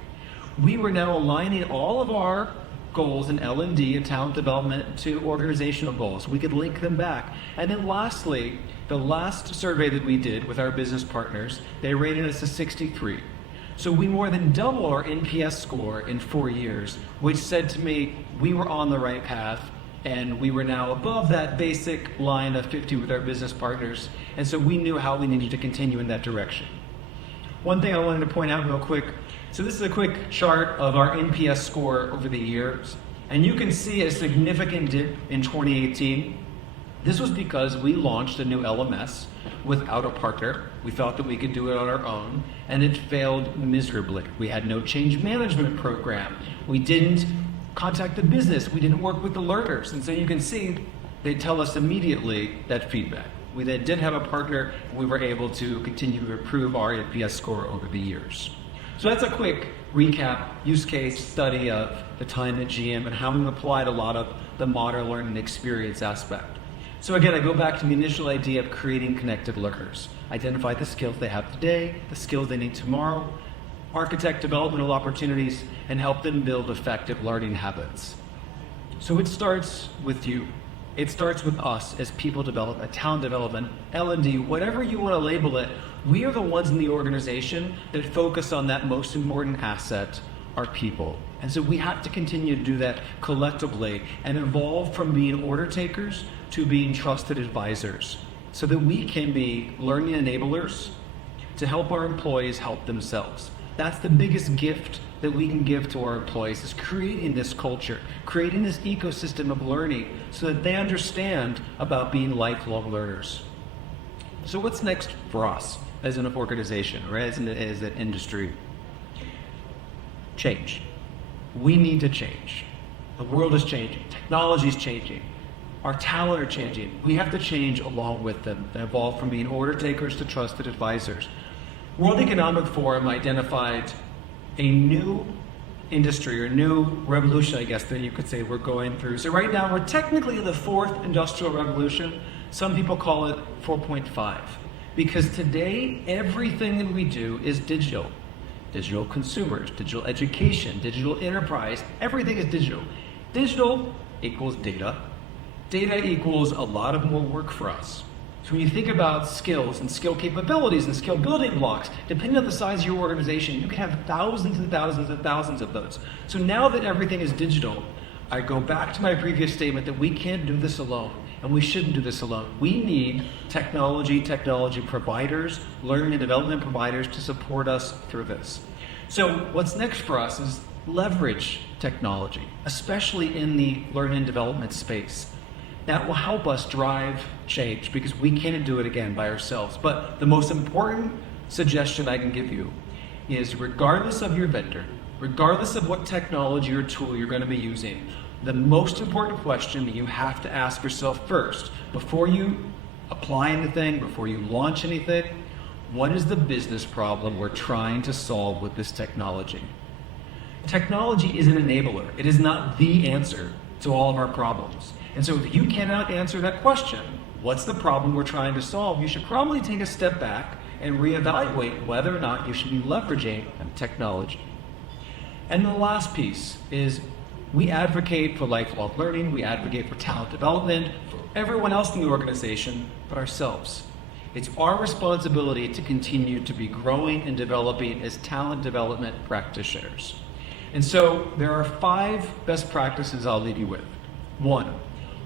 We were now aligning all of our goals in L&D and talent development to organizational goals. We could link them back. And then lastly, the last survey that we did with our business partners, they rated us a 63. So we more than doubled our NPS score in 4 years, which said to me we were on the right path, and we were now above that basic line of 50 with our business partners. And so we knew how we needed to continue in that direction. One thing I wanted to point out real quick, so this is a quick chart of our NPS score over the years. And you can see a significant dip in 2018. This was because we launched a new LMS without a partner. We felt that we could do it on our own, and it failed miserably. We had no change management program. We didn't contact the business. We didn't work with the learners. And so you can see they tell us immediately that feedback. We then did have a partner, and we were able to continue to improve our NPS score over the years. So that's a quick recap, use case study of the time at GM and how we applied a lot of the modern learning experience aspect. So again, I go back to the initial idea of creating connected learners. Identify the skills they have today, the skills they need tomorrow, architect developmental opportunities, and help them build effective learning habits. So it starts with you. It starts with us as people development, talent development, L&D, whatever you want to label it. We are the ones in the organization that focus on that most important asset, our people. And so we have to continue to do that collectively and evolve from being order takers to being trusted advisors so that we can be learning enablers to help our employees help themselves. That's the biggest gift that we can give to our employees, is creating this culture, creating this ecosystem of learning so that they understand about being lifelong learners. So what's next for us as an organization or as an industry? Change. We need to change. The world is changing. Technology is changing. Our talent are changing. We have to change along with them and evolve from being order takers to trusted advisors. World Economic Forum identified a new industry or new revolution, I guess that you could say we're going through. So right now we're technically in the 4th industrial revolution. Some people call it 4.5. Because today, everything that we do is digital. Digital consumers, digital education, digital enterprise, everything is digital. Digital equals data. Data equals a lot of more work for us. So when you think about skills and skill capabilities and skill building blocks, depending on the size of your organization, you can have thousands and thousands and thousands of those. So now that everything is digital, I go back to my previous statement that we can't do this alone, and we shouldn't do this alone. We need technology providers, learning and development providers to support us through this. So what's next for us is leverage technology, especially in the learning and development space. That will help us drive change because we can't do it again by ourselves. But the most important suggestion I can give you is regardless of your vendor, regardless of what technology or tool you're going to be using, the most important question that you have to ask yourself first, before you apply anything, before you launch anything, what is the business problem we're trying to solve with this technology? Technology is an enabler. It is not the answer to all of our problems. And so if you cannot answer that question, what's the problem we're trying to solve, you should probably take a step back and reevaluate whether or not you should be leveraging technology. And the last piece is we advocate for lifelong learning, we advocate for talent development, for everyone else in the organization, but ourselves. It's our responsibility to continue to be growing and developing as talent development practitioners. And so there are 5 best practices I'll leave you with. 1,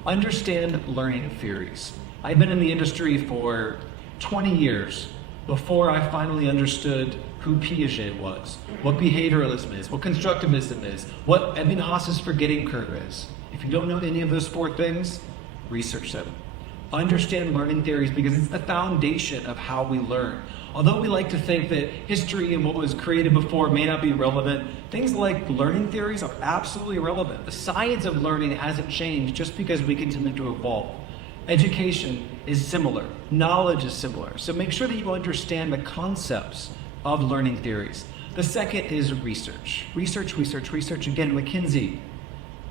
understand learning theories. I've been in the industry for 20 years before I finally understood who Piaget was, what behavioralism is, what constructivism is, what Ebbinghaus's forgetting curve is. If you don't know any of those 4 things, research them. Understand learning theories because it's the foundation of how we learn. Although we like to think that history and what was created before may not be relevant, things like learning theories are absolutely relevant. The science of learning hasn't changed just because we continue to evolve. Education is similar. Knowledge is similar. So make sure that you understand the concepts of learning theories. The second is research. Research. Again, McKinsey,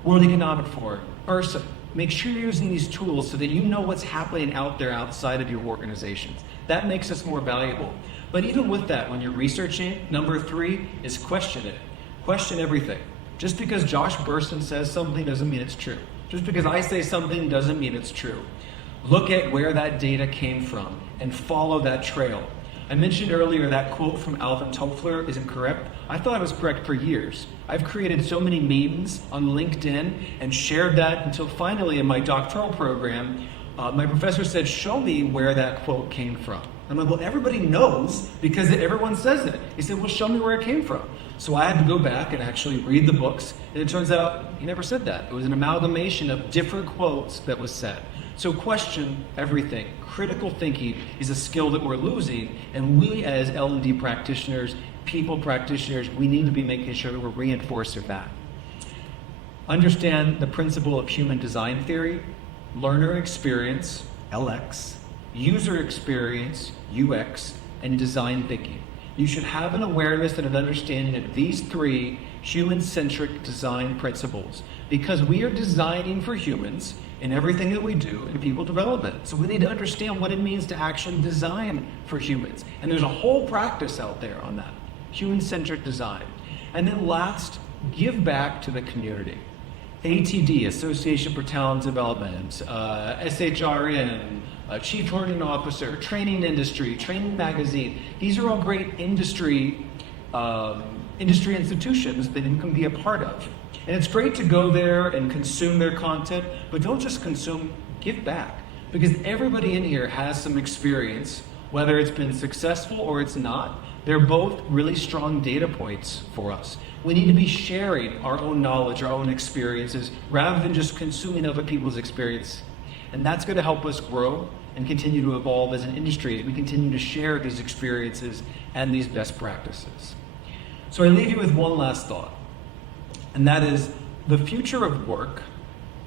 World Economic Forum, URSA. Make sure you're using these tools so that you know what's happening out there outside of your organizations. That makes us more valuable. But even with that, when you're researching, number 3 is question it. Question everything. Just because Josh Burson says something doesn't mean it's true. Just because I say something doesn't mean it's true. Look at where that data came from and follow that trail. I mentioned earlier that quote from Alvin Toffler isn't correct. I thought it was correct for years. I've created so many memes on LinkedIn and shared that until finally in my doctoral program, my professor said, show me where that quote came from. I'm like, well, everybody knows because everyone says it. He said, well, show me where it came from. So I had to go back and actually read the books, and it turns out he never said that. It was an amalgamation of different quotes that was said. So question everything. Critical thinking is a skill that we're losing, and we as L&D practitioners, people practitioners, we need to be making sure that we're reinforcing that. Understand the principle of human design theory, learner experience, LX, user experience, UX, and design thinking. You should have an awareness and an understanding of these 3 human-centric design principles because we are designing for humans in everything that we do in people development. So we need to understand what it means to actually design for humans. And there's a whole practice out there on that, human-centric design. And then last, give back to the community. ATD, Association for Talent Development, SHRN, Chief Learning Officer, Training Industry, Training Magazine. These are all great industry institutions that you can be a part of. And it's great to go there and consume their content, but don't just consume, give back. Because everybody in here has some experience, whether it's been successful or it's not. They're both really strong data points for us. We need to be sharing our own knowledge, our own experiences, rather than just consuming other people's experience. And that's going to help us grow and continue to evolve as an industry as we continue to share these experiences and these best practices. So I leave you with one last thought, and that is the future of work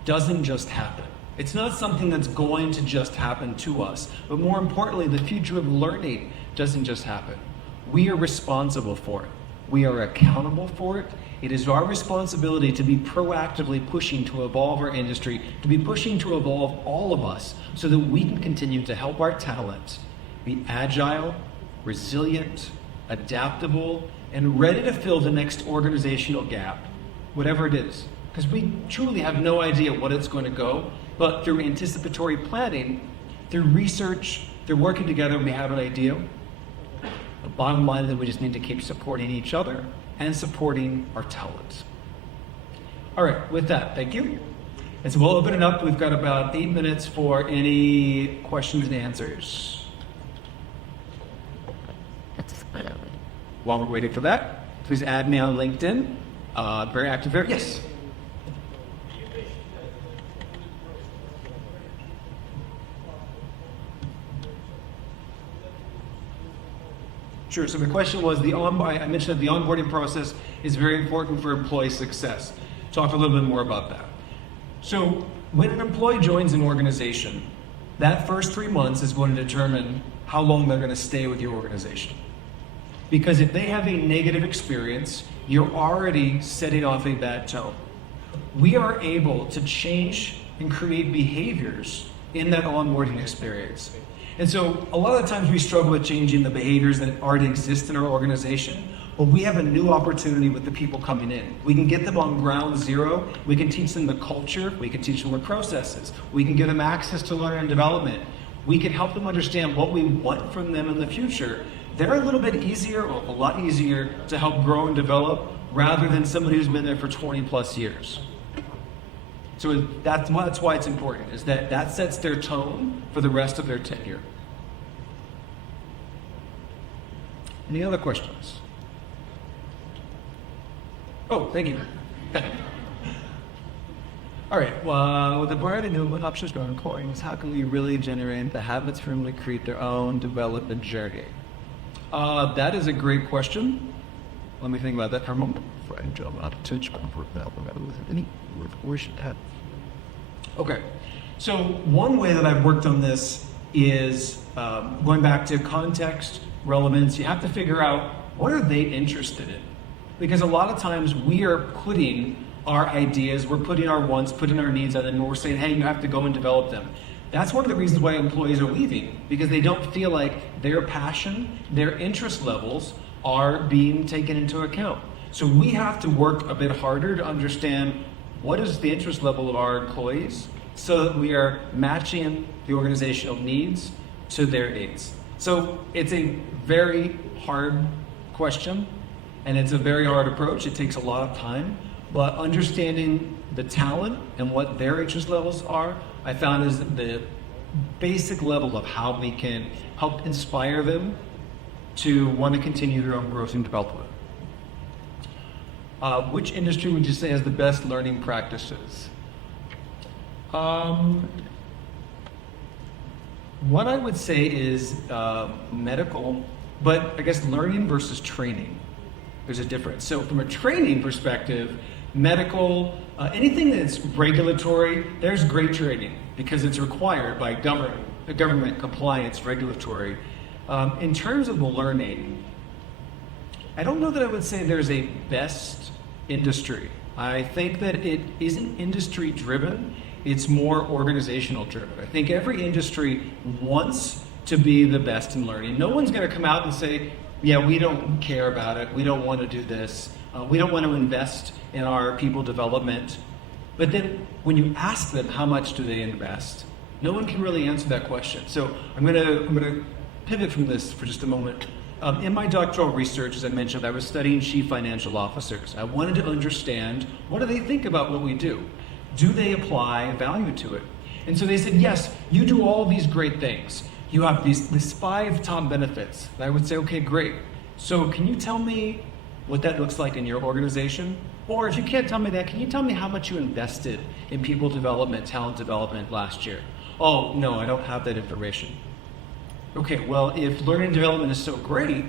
doesn't just happen. It's not something that's going to just happen to us, but more importantly, the future of learning doesn't just happen. We are responsible for it. We are accountable for it. It is our responsibility to be proactively pushing to evolve our industry, to be pushing to evolve all of us so that we can continue to help our talent be agile, resilient, adaptable, and ready to fill the next organizational gap, whatever it is. Because we truly have no idea what it's going to go, but through anticipatory planning, through research, through working together, we have an idea. The bottom line is that we just need to keep supporting each other and supporting our talent. All right, with that, thank you. And so we'll open it up. We've got about 8 minutes for any questions and answers. While we're waiting for that, please add me on LinkedIn. Very active there. Yes. Sure. So the question was, I mentioned that the onboarding process is very important for employee success. Talk a little bit more about that. So when an employee joins an organization, that first 3 months is going to determine how long they're going to stay with your organization. Because if they have a negative experience, you're already setting off a bad tone. We are able to change and create behaviors in that onboarding experience. And so a lot of times we struggle with changing the behaviors that already exist in our organization, but we have a new opportunity with the people coming in. We can get them on ground zero. We can teach them the culture. We can teach them the processes. We can give them access to learning and development. We can help them understand what we want from them in the future. They're a little bit easier, or a lot easier, to help grow and develop rather than somebody who's been there for 20 plus years. So that's why it's important, is that sets their tone for the rest of their tenure. Any other questions? Oh, thank you. All right, well, with the variety of new options for employees, how can we really generate the habits for them to create their own development journey? That is a great question. Let me think about that for a moment. Okay, so one way that I've worked on this is going back to context, relevance. You have to figure out, what are they interested in? Because a lot of times we are putting our ideas, we're putting our wants, putting our needs out, and we're saying, hey, you have to go and develop them. That's one of the reasons why employees are leaving, because they don't feel like their passion, their interest levels are being taken into account. So we have to work a bit harder to understand what is the interest level of our employees so that we are matching the organizational needs to their needs. So it's a very hard question, and it's a very hard approach. It takes a lot of time, but understanding the talent and what their interest levels are, I found is the basic level of how we can help inspire them to want to continue their own growth and development. Which industry would you say has the best learning practices? What I would say is medical, but I guess learning versus training. There's a difference. So from a training perspective, medical, anything that's regulatory, there's great training because it's required by government compliance, regulatory. In terms of the learning, I don't know that I would say there's a best industry. I think that it isn't industry driven, it's more organizational driven. I think every industry wants to be the best in learning. No one's going to come out and say, yeah, we don't care about it, we don't want to do this, we don't want to invest in our people development. But then when you ask them how much do they invest, no one can really answer that question. So I'm going to pivot from this for just a moment. In my doctoral research, as I mentioned, I was studying chief financial officers. I wanted to understand, what do they think about what we do? Do they apply value to it? And so they said, yes, you do all these great things. You have these 5 top benefits. And I would say, okay, great. So can you tell me what that looks like in your organization? Or if you can't tell me that, can you tell me how much you invested in people development, talent development last year? Oh, no, I don't have that information. Okay, well, if learning and development is so great,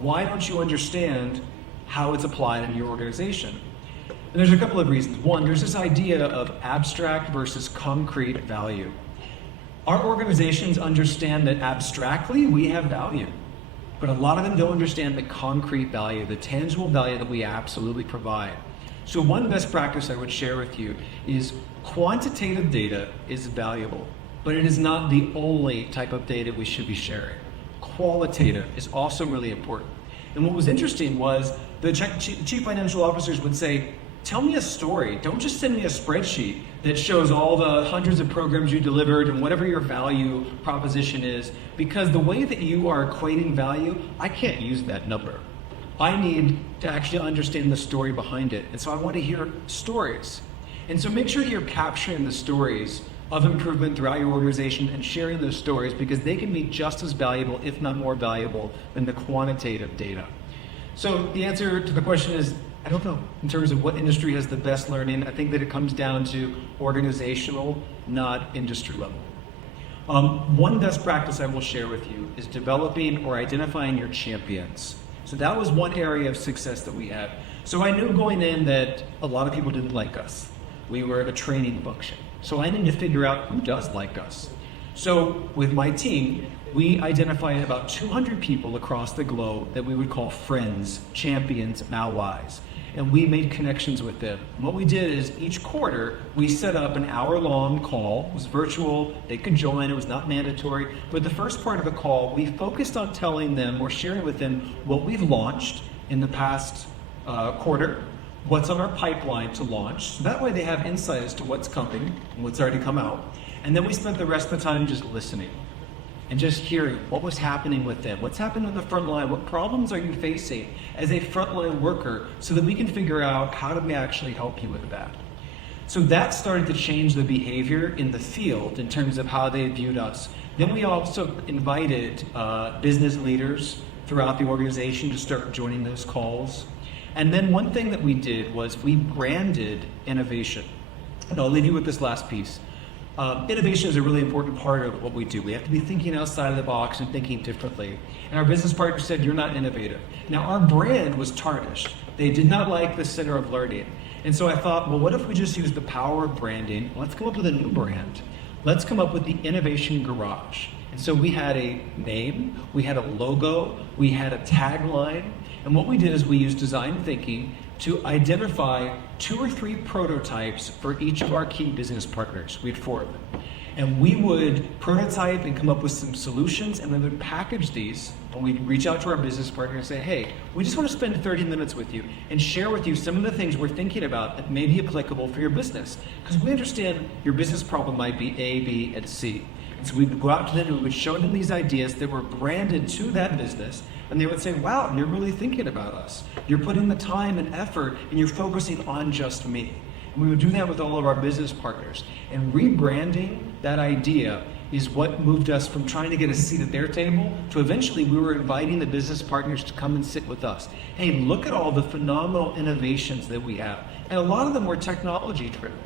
why don't you understand how it's applied in your organization? And there's a couple of reasons. One, there's this idea of abstract versus concrete value. Our organizations understand that abstractly we have value, but a lot of them don't understand the concrete value, the tangible value that we absolutely provide. So one best practice I would share with you is quantitative data is valuable, but it is not the only type of data we should be sharing. qualitative is also really important. And what was interesting was the chief financial officers would say, tell me a story. Don't just send me a spreadsheet that shows all the hundreds of programs you delivered and whatever your value proposition is, because the way that you are equating value, I can't use that number. I need to actually understand the story behind it. And so I want to hear stories. And so make sure you're capturing the stories of improvement throughout your organization and sharing those stories, because they can be just as valuable, if not more valuable, than the quantitative data. So the answer to the question is, I don't know. In terms of what industry has the best learning, I think that it comes down to organizational, not industry level. One best practice I will share with you is developing or identifying your champions. So that was one area of success that we had. So I knew going in that a lot of people didn't like us. We were a training function. So I needed to figure out who does like us. So with my team, we identified about 200 people across the globe that we would call friends, champions, allies. And we made connections with them. And what we did is each quarter, we set up an hour-long call. It was virtual, they could join, it was not mandatory. But the first part of the call, we focused on telling them or sharing with them what we've launched in the past quarter, what's on our pipeline to launch. So that way they have insight as to what's coming and what's already come out. And then we spent the rest of the time just listening and just hearing what was happening with them, what's happening on the front line, what problems are you facing as a frontline worker, so that we can figure out how do we actually help you with that. So that started to change the behavior in the field in terms of how they viewed us. Then we also invited business leaders throughout the organization to start joining those calls. And then one thing that we did was we branded innovation. And I'll leave you with this last piece. Innovation is a really important part of what we do. We have to be thinking outside of the box and thinking differently. And our business partner said, you're not innovative. Now, our brand was tarnished. They did not like the center of learning. And so I thought, well, what if we just use the power of branding? Let's come up with a new brand. Let's come up with the Innovation Garage. And so we had a name, we had a logo, we had a tagline. And what we did is we used design thinking to identify 2 or 3 prototypes for each of our key business partners. We had 4 of them. And we would prototype and come up with some solutions, and then we would package these, and we'd reach out to our business partner and say, hey, we just want to spend 30 minutes with you and share with you some of the things we're thinking about that may be applicable for your business. Because we understand your business problem might be A, B, and C. And so we'd go out to them and we would show them these ideas that were branded to that business, and they would say, wow, you're really thinking about us. You're putting the time and effort, and you're focusing on just me. And we would do that with all of our business partners. And rebranding that idea is what moved us from trying to get a seat at their table to eventually we were inviting the business partners to come and sit with us. Hey, look at all the phenomenal innovations that we have. And a lot of them were technology driven.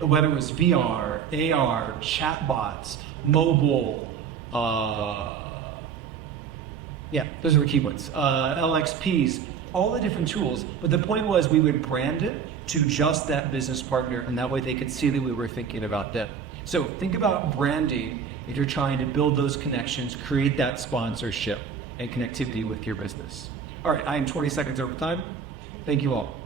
Whether it was VR, AR, chatbots, mobile, those are the key ones. LXPs, all the different tools. But the point was we would brand it to just that business partner, and that way they could see that we were thinking about them. So think about branding if you're trying to build those connections, create that sponsorship and connectivity with your business. All right, I am 20 seconds over time. Thank you all.